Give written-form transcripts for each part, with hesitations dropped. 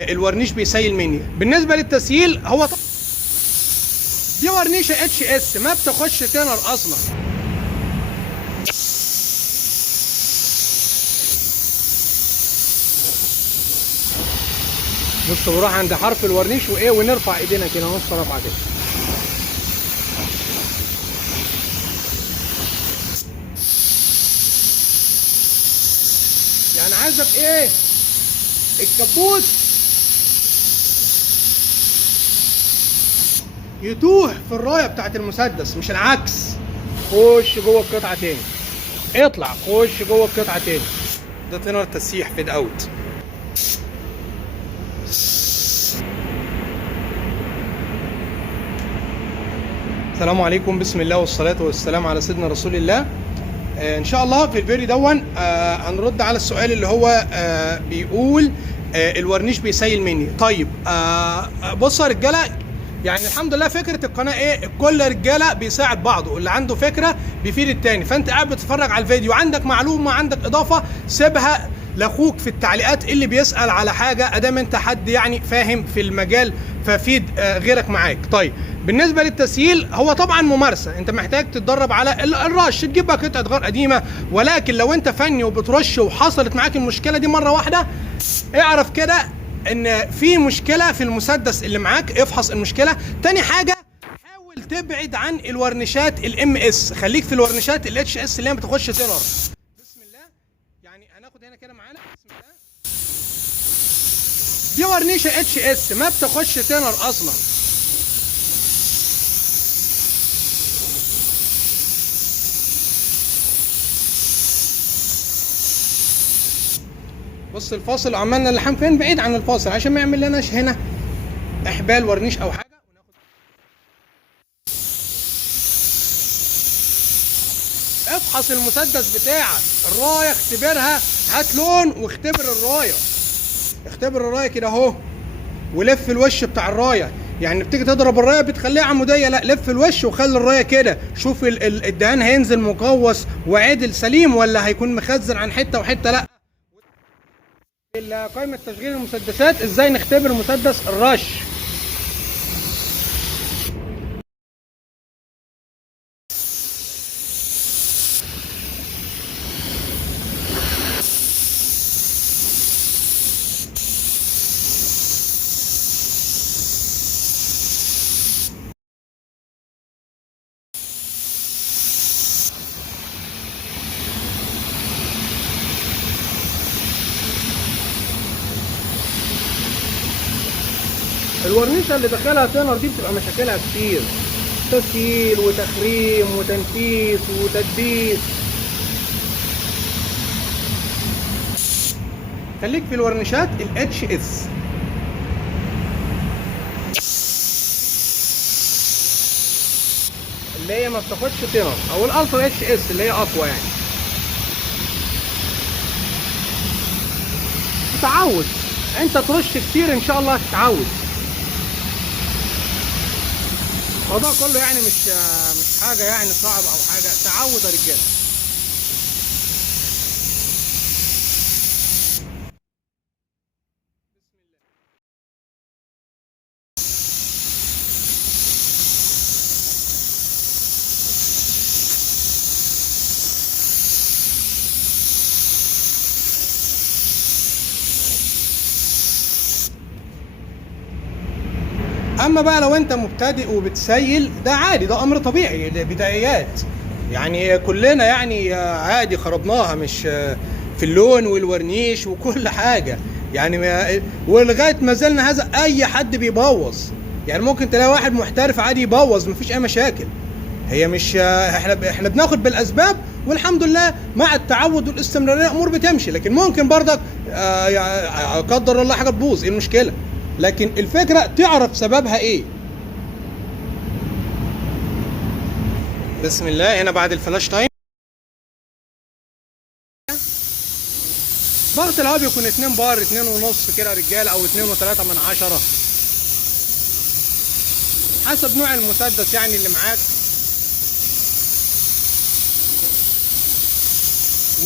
الورنيش بيسيل مني. بالنسبه للتسييل هو دي ورنيشه اتش اس ما بتاخدش تينر اصلا. بص بروح عند حرف الورنيش وايه ونرفع ايدينا كده نص رفعه كده. يعني عايزك ايه الكبوت يتوه في الرايه بتاعت المسدس مش العكس. خش جوه القطعه تاني اطلع خش جوه القطعه تاني. ده تينر تسييح فيد اوت. السلام عليكم، بسم الله والصلاه والسلام على سيدنا رسول الله. ان شاء الله في الفيديو دون هنرد على السؤال اللي هو بيقول الورنيش بيسيل مني. طيب بصوا يا رجاله، يعني الحمد لله فكره القناه ايه، كل رجاله بيساعد بعضه، اللي عنده فكره بيفيد التاني. فانت قاعد بتتفرج على الفيديو عندك معلومه عندك اضافه سيبها لاخوك في التعليقات اللي بيسال على حاجه، ادام انت حد يعني فاهم في المجال ففيد غيرك معاك. طيب بالنسبه للتسييل هو طبعا ممارسه، انت محتاج تتدرب على الرش، تجيب بقى قطعه غيار قديمه، ولكن لو انت فني وبترش وحصلت معاك المشكله دي مره واحده اعرف كده ان في مشكله في المسدس اللي معاك، افحص المشكله. تاني حاجه حاول تبعد عن الورنيشات الام اس، خليك في الورنيشات الاتش اس اللي هي ما بتاخدش تينر. بسم الله، يعني هناخد هنا كده معانا بسم الله. دي ورنيشه اتش اس ما بتاخدش تينر اصلا. بص الفاصل عملنا اللحام فين، بعيد عن الفاصل عشان ما يعمل لناش هنا احبال ورنيش او حاجه. افحص المسدس بتاعك، الرايه اختبرها، هات لون واختبر الرايه، اختبر الرايه كده اهو، ولف الوش بتاع الرايه. يعني بتيجي تضرب الرايه بتخليها عموديه، لا لف الوش وخلي الرايه كده، شوف الدهان هينزل مقوس وعدل سليم ولا هيكون مخزن عن حته وحته. لا قائمه تشغيل المسدسات ازاي نختبر مسدس الرش. الورنيشه اللي دخلها تينر دي بتبقى مشاكلها كتير، تسييل وتخريم وتنفيس وتدبيس. خليك في الورنيشات الاتش اس. اللي هي ما بتاخدش تينر، او الالترا اتش اس اللي هي اقوى يعني. تتعود انت ترش كتير ان شاء الله هتتعود. الموضوع كله يعني مش حاجه يعني صعب او حاجه، تعود يا رجاله. اما بقى لو انت مبتدئ وبتسيل ده عادي، ده امر طبيعي، ده بدايات يعني كلنا يعني عادي خربناها، مش في اللون والورنيش وكل حاجه يعني ولغايه ما زلنا هذا اي حد بيبوظ. يعني ممكن تلاقي واحد محترف عادي يبوظ مفيش اي مشاكل. هي مش احنا بناخد بالاسباب والحمد لله مع التعود والاستمراريه الامور بتمشي، لكن ممكن برضك قدر الله حاجه تبوظ، ايه المشكله؟ لكن الفكرة تعرف سببها ايه. بسم الله. هنا بعد الفلاش تايم ضغط الهواء بيكون 2 بار 2.5 كده رجاله، او 2.3 حسب نوع المسدس يعني اللي معاك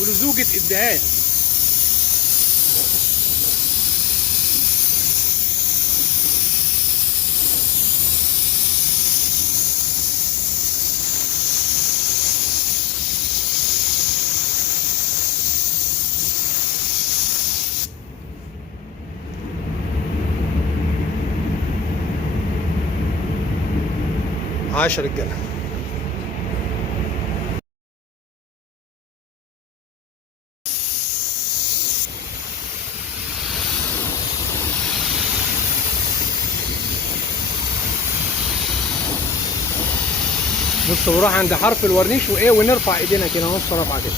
ولزوجة الدهان. 10 رجاله. بص بروح عند حرف الورنيش وايه ونرفع ايدينا كده نص رفعه كده.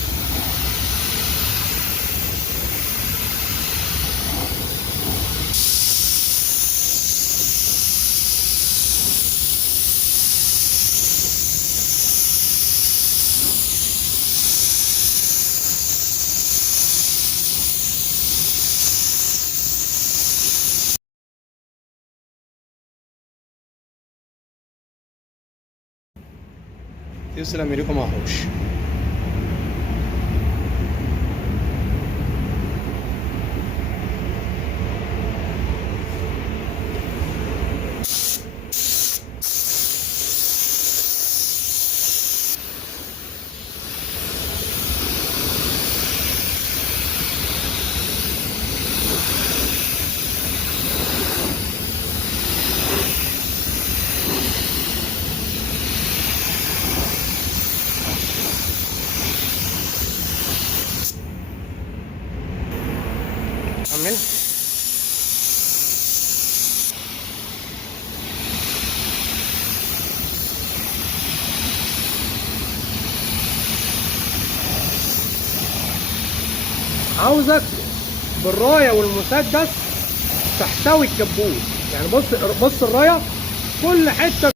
تسلم ايديكم يا وحوش. كمل. عاوزك بالرايه والمسدس تحتوي الكبوت، يعني بص الرايه كل حته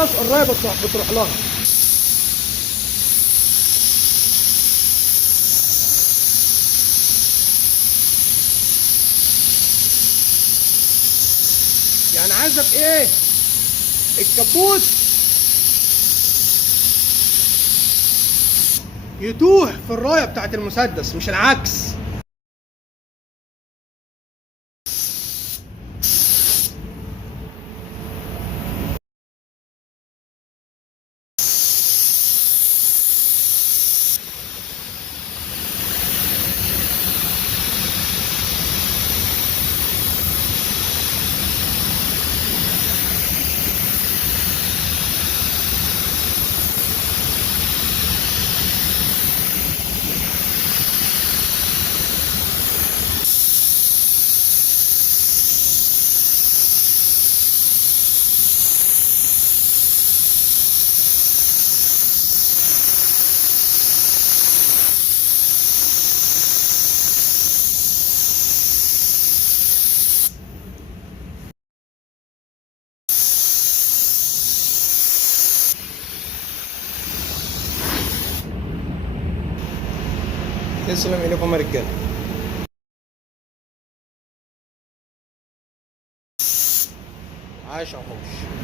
الرايه بتروح لها. يعني عايزك ايه الكبوت يتوه في الرايه بتاعت المسدس مش العكس. تسلم ايديكم يا رجاله. عايش يا وحوش.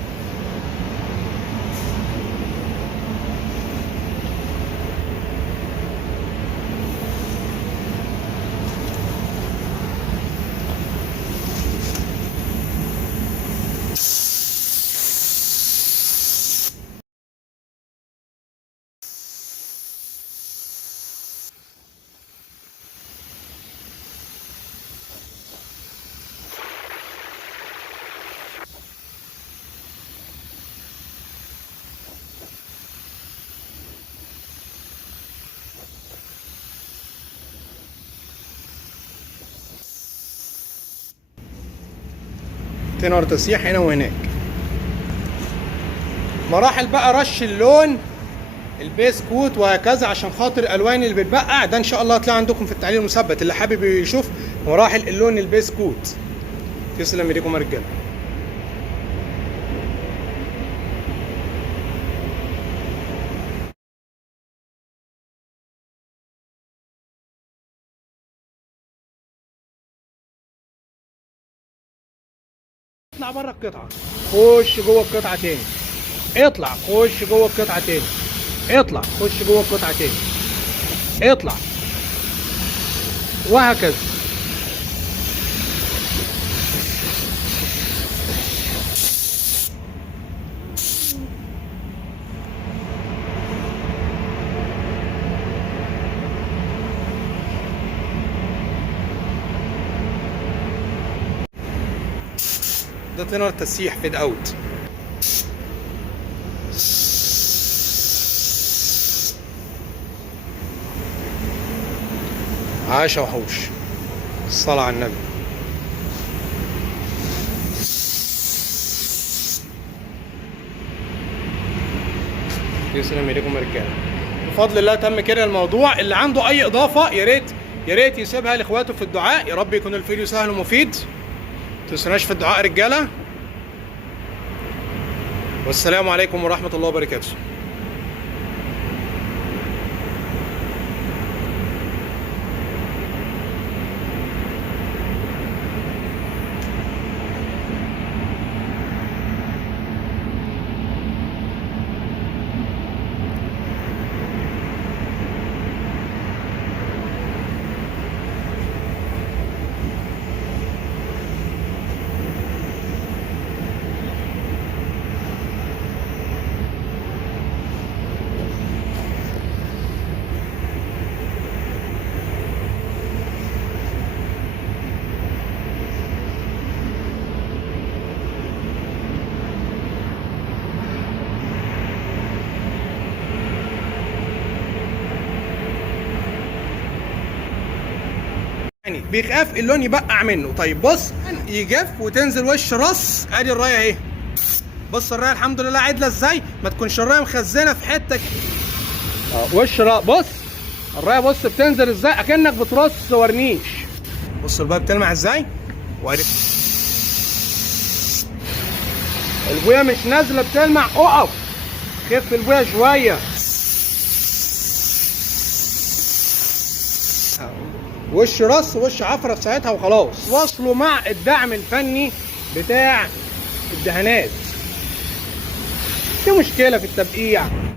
تنور تسيح هنا وهناك. مراحل بقى رش اللون البيس كوت وهكذا عشان خاطر الالوان اللي بتبقع ده ان شاء الله هتلاقي عندكم في التعليق المثبت اللي حابب يشوف مراحل اللون البيس كوت. تسلم ايديكم يا رجاله. اطلع بره القطعه خش جوه القطعه تاني، اطلع خش جوه القطعه تاني، اطلع خش جوه القطعه تاني، اطلع، وهكذا. ده تنر تسيح فيد اوت. عاش وحوش. الصلاة على النبي. يسلم ايديكم يا رجاله. بفضل الله تم كده الموضوع. اللي عنده اي اضافه يا ريت يسيبها لاخواته في الدعاء. يا رب يكون الفيديو سهل ومفيد. ما تنسوناش في الدعاء يا رجاله. والسلام عليكم ورحمه الله وبركاته. يعني بيخاف اللون يبقع منه. طيب بص، يجف وتنزل وش راس. ادي الرايه اهي. بص الرايه الحمد لله عدله ازاي. ما تكونش الرايه مخزنه في حته وش راس. بص الرايه بص بتنزل ازاي اكنك بترص ورنيش. بص البايه بتلمع ازاي. وادي البويه مش نازله بتلمع. اقف خف البويه شويه. وش رص وش عفرة في ساعتها وخلاص. وصلوا مع الدعم الفني بتاع الدهانات. في مشكلة في التبقيع.